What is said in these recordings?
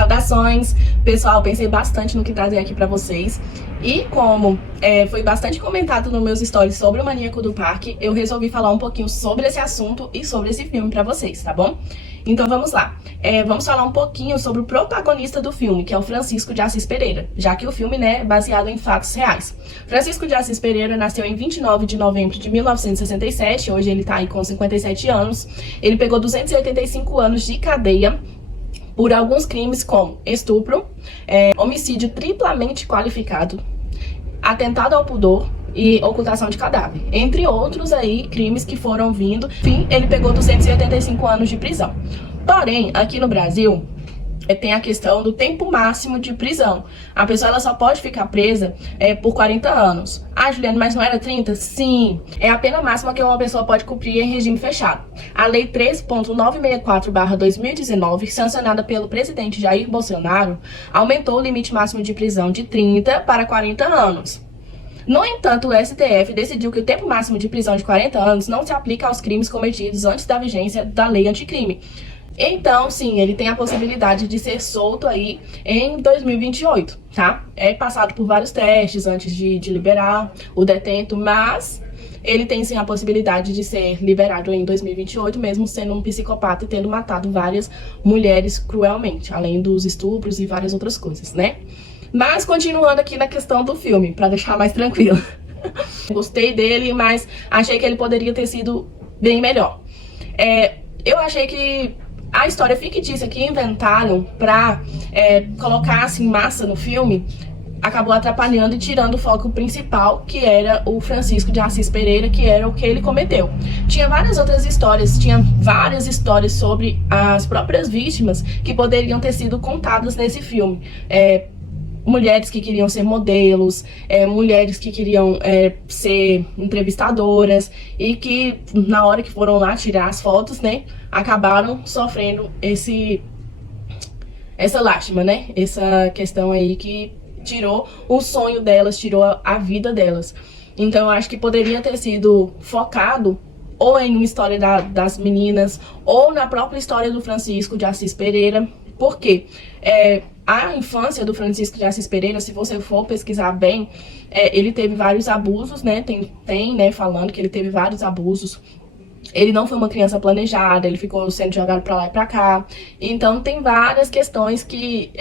Saudações, pessoal, pensei bastante no que trazer aqui pra vocês. E como foi bastante comentado nos meus stories sobre o Maníaco do Parque, eu resolvi falar um pouquinho sobre esse assunto e sobre esse filme pra vocês, tá bom? Então vamos lá. Vamos falar um pouquinho sobre o protagonista do filme, que é o Francisco de Assis Pereira, já que o filme, né, é baseado em fatos reais. Francisco de Assis Pereira nasceu em 29 de novembro de 1967, hoje ele tá aí com 57 anos. Ele pegou 285 anos de cadeia por alguns crimes como estupro, homicídio triplamente qualificado, atentado ao pudor e ocultação de cadáver, entre outros aí crimes que foram vindo. Enfim, ele pegou 285 anos de prisão. Porém, aqui no Brasil, tem a questão do tempo máximo de prisão. A pessoa ela só pode ficar presa por 40 anos. Ah, Juliana, mas não era 30? Sim, é a pena máxima que uma pessoa pode cumprir em regime fechado. A Lei 13.964/2019, sancionada pelo presidente Jair Bolsonaro, aumentou o limite máximo de prisão de 30 para 40 anos. No entanto, o STF decidiu que o tempo máximo de prisão de 40 anos não se aplica aos crimes cometidos antes da vigência da lei anticrime. Então, sim, ele tem a possibilidade de ser solto aí em 2028, tá? É passado por vários testes antes de liberar o detento, mas ele tem sim a possibilidade de ser liberado em 2028, mesmo sendo um psicopata e tendo matado várias mulheres cruelmente, além dos estupros e várias outras coisas, né? Mas continuando aqui na questão do filme, pra deixar mais tranquilo. Gostei dele, mas achei que ele poderia ter sido bem melhor. Eu achei que a história fictícia que inventaram pra colocar assim massa no filme acabou atrapalhando e tirando o foco principal, que era o Francisco de Assis Pereira, que era o que ele cometeu. Tinha várias outras histórias, sobre as próprias vítimas que poderiam ter sido contadas nesse filme. Mulheres que queriam ser modelos, mulheres que queriam ser entrevistadoras e que na hora que foram lá tirar as fotos, né, acabaram sofrendo essa lástima, né, essa questão aí que tirou o sonho delas, tirou a vida delas. Então eu acho que poderia ter sido focado ou em uma história das meninas ou na própria história do Francisco de Assis Pereira. Por quê? A infância do Francisco de Assis Pereira, se você for pesquisar bem, ele teve vários abusos, né? Tem, né, falando que ele teve vários abusos. Ele não foi uma criança planejada, ele ficou sendo jogado pra lá e pra cá. Então tem várias questões que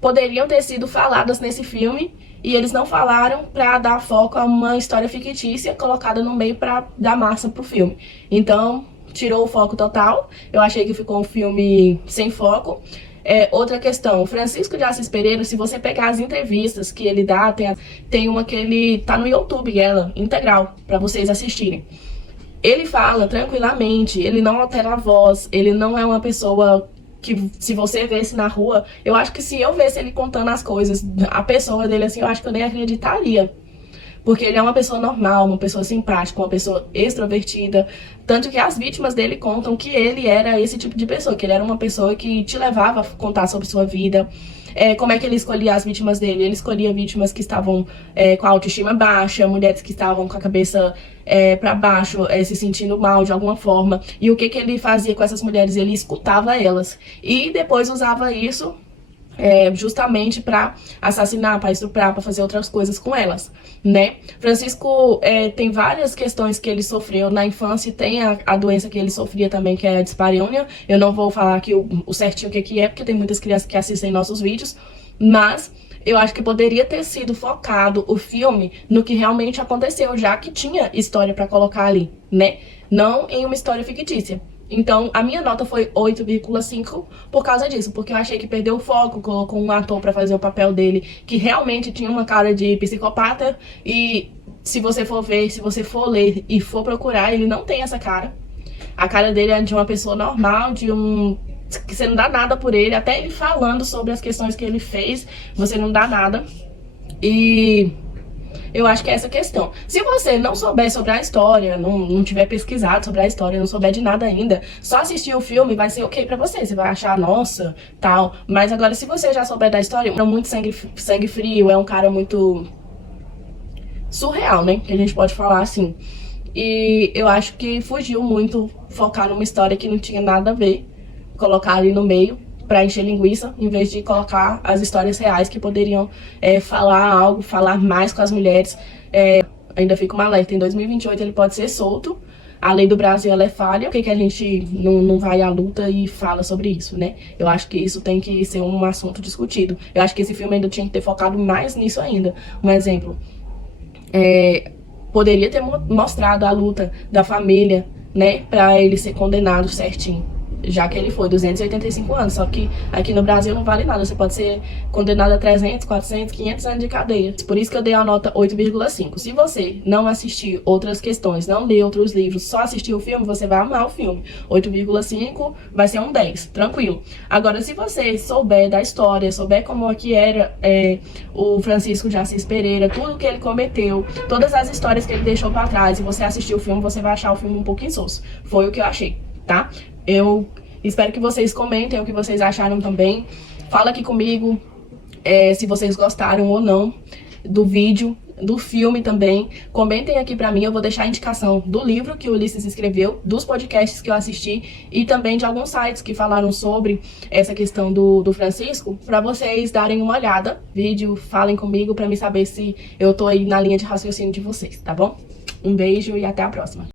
poderiam ter sido faladas nesse filme e eles não falaram pra dar foco a uma história fictícia colocada no meio pra dar massa pro filme. Então tirou o foco total. Eu achei que ficou um filme sem foco. Outra questão, o Francisco de Assis Pereira, se você pegar as entrevistas que ele dá, tem uma que ele tá no YouTube, ela, integral, pra vocês assistirem. Ele fala tranquilamente, ele não altera a voz, ele não é uma pessoa que, se você vesse na rua, eu acho que se eu vesse ele contando as coisas, a pessoa dele assim, eu acho que eu nem acreditaria. Porque ele é uma pessoa normal, uma pessoa simpática, uma pessoa extrovertida. Tanto que as vítimas dele contam que ele era esse tipo de pessoa, que ele era uma pessoa que te levava a contar sobre sua vida. Como é que ele escolhia as vítimas dele? Ele escolhia vítimas que estavam com a autoestima baixa, mulheres que estavam com a cabeça pra baixo, se sentindo mal de alguma forma. E o que ele fazia com essas mulheres? Ele escutava elas. E depois usava isso justamente para assassinar, para estuprar, para fazer outras coisas com elas, né? Francisco tem várias questões que ele sofreu na infância e tem a doença que ele sofria também, que é a dispareunia. Eu não vou falar aqui o certinho o que é, porque tem muitas crianças que assistem nossos vídeos, mas eu acho que poderia ter sido focado o filme no que realmente aconteceu, já que tinha história para colocar ali, né? Não em uma história fictícia. Então, a minha nota foi 8,5 por causa disso, porque eu achei que perdeu o foco, colocou um ator pra fazer o papel dele, que realmente tinha uma cara de psicopata, e se você for ver, se você for ler e for procurar, ele não tem essa cara. A cara dele é de uma pessoa normal, que você não dá nada por ele, até ele falando sobre as questões que ele fez, você não dá nada. E eu acho que é essa questão. Se você não souber sobre a história, não tiver pesquisado sobre a história, não souber de nada ainda, só assistir o filme vai ser ok pra você. Você vai achar, nossa, tal. Mas agora, se você já souber da história, é muito sangue frio, é um cara muito surreal, né? Que a gente pode falar assim. E eu acho que fugiu muito focar numa história que não tinha nada a ver, colocar ali no meio para encher linguiça, em vez de colocar as histórias reais que poderiam falar mais com as mulheres. Ainda fica um alerta, em 2028 ele pode ser solto. A lei do Brasil, ela é falha. Por que a gente não vai à luta e fala sobre isso, né? Eu acho que isso tem que ser um assunto discutido. Eu acho que esse filme ainda tinha que ter focado mais nisso ainda. Um exemplo, poderia ter mostrado a luta da família, né? Pra ele ser condenado certinho. Já que ele foi 285 anos, só que aqui no Brasil não vale nada. Você pode ser condenado a 300, 400, 500 anos de cadeia. Por isso que eu dei a nota 8,5. Se você não assistir outras questões, não ler outros livros, só assistir o filme, você vai amar o filme. 8,5 vai ser um 10, tranquilo. Agora, se você souber da história, souber como é que era o Francisco de Assis Pereira, tudo que ele cometeu, todas as histórias que ele deixou pra trás, e você assistir o filme, você vai achar o filme um pouquinho insosso. Foi o que eu achei, tá? Eu espero que vocês comentem o que vocês acharam também. Fala aqui comigo se vocês gostaram ou não do vídeo, do filme também. Comentem aqui pra mim, eu vou deixar a indicação do livro que o Ulisses escreveu, dos podcasts que eu assisti e também de alguns sites que falaram sobre essa questão do Francisco, pra vocês darem uma olhada. Vídeo, falem comigo pra me saber se eu tô aí na linha de raciocínio de vocês, tá bom? Um beijo e até a próxima.